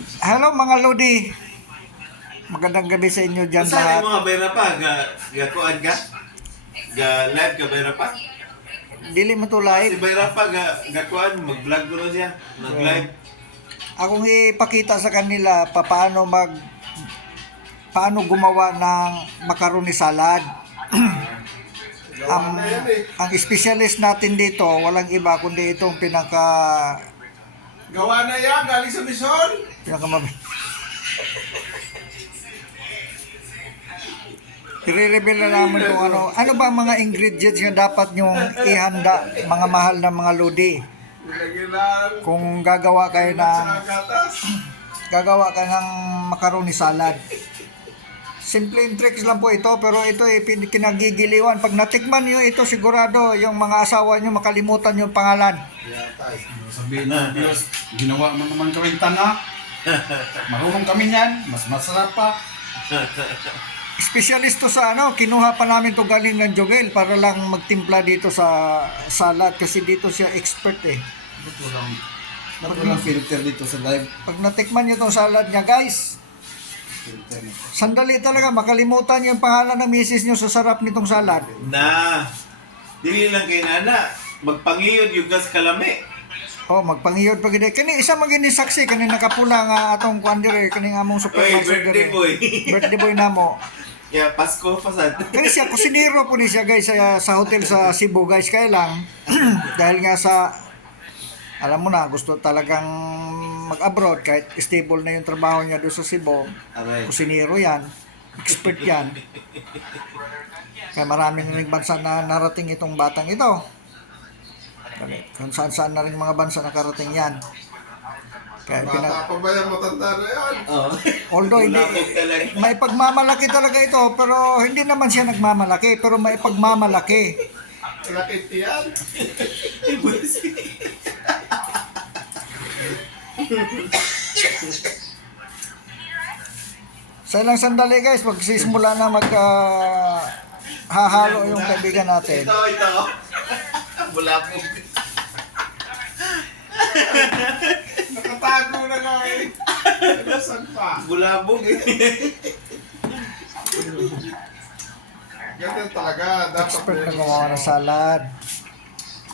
Hello mga Lodi. Magandang gabi sa inyo dyan Saan lahat. yung mga bayra pa? Ga, ga kuan ka? Ga live ka bayra pa? Dili mo to Si live. bayra pa ga, ga kuan, mag-vlog ko siya. Mag-live. Akong ipakita sa kanila pa paano mag paano gumawa ng macaroni salad. ang ang specialist natin dito, walang iba kundi itong pinaka Gawa na yan, galing sa Bison. pinaka I-reveal na namin kung ano, ano ba ang mga ingredients na dapat nyong ihanda, mga mahal na mga lodi. Kung gagawa kayo ng gagawa ka ng macaroni salad. Simple and tricks lang po ito, pero ito ay pin- kinagigiliwan. Pag natikman nyo ito, sigurado yung mga asawa nyo makalimutan yung pangalan. Sabihin ng Diyos, ginawa mo naman kaming tanga. Marunong kami niyan, mas masarap pa. Specialist to sa ano, kinuha pa namin to galing ng Jovel para lang magtimpla dito sa salad kasi dito siya expert eh. Ba't walang, ba't walang filter dito sa live? Pag natikman nyo tong salad niya guys, na. Sandali talaga makalimutan yung pangalan ng misis nyo sa sarap nitong salad. Na, dili lang kay nana. Magpangiyod yung gas kalami. Oh, magpangiyod pa gid. Kani isa magini saksi kani nakapula nga atong kuan dire kani among Oy, supermarket birthday dire. boy. Birthday boy namo. yeah, Pasko pa sad. Kani siya kusinero po ni siya guys sa, sa hotel sa Cebu guys kaya lang dahil nga sa alam mo na gusto talagang mag-abroad kahit stable na yung trabaho niya doon sa Cebu. Aray. Kusinero yan. Expert yan. Kaya maraming ring bansa na narating itong batang ito. Kung saan saan na rin mga bansa nakarating yan. Kaya pina, Bata pa ba yan, matanda na yan. Oh. Although hindi, may pagmamalaki talaga ito, pero hindi naman siya nagmamalaki, pero may pagmamalaki. Lakit yan. Sa ilang sandali guys, magsisimula na mag ah, hahalo yung kaibigan natin. Ito, ito. Bulabog. Nakatago na nga eh. Nasaan pa? Bulabog eh. Ganyan talaga. Dapat Expert na gumawa ng salad.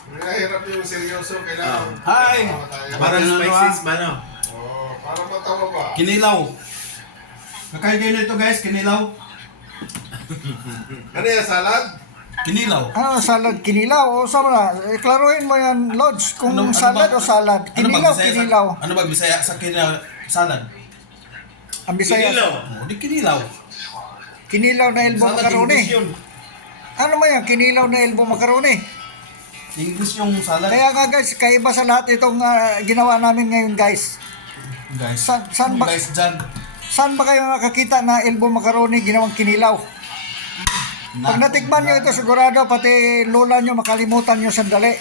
Nahirap yung seryoso. Kailangan. Hi! Tawa tayo. Parang Ano, spices ba no? Oh, para matawa ba? Kinilaw. Kakain kayo nito guys, kinilaw. Ano yan, salad? Kinilaw. Ano salad? Kinilaw? O sama na? Eh, klaruhin mo yan, Lods. Kung Ano- ano salad ba- o salad. Ano Kinilaw, Bisaya kinilaw. Sa, ano ba Bisaya sa kinilaw? Salad. Ang Bisaya. Kinilaw. Oh, di kinilaw. Kinilaw na elbow Salad macaroni. English yun. Ano ba yan? Kinilaw na elbow macaroni. English yung salad. Kaya nga guys, kaiba sa lahat itong ah, ginawa namin ngayon guys. guys. Sa- saan ba- guys dyan? Saan ba kayo nakakita na elbow macaroni ginawang kinilaw? Pag natikman nyo ito, sigurado pati lola nyo makalimutan nyo sandali.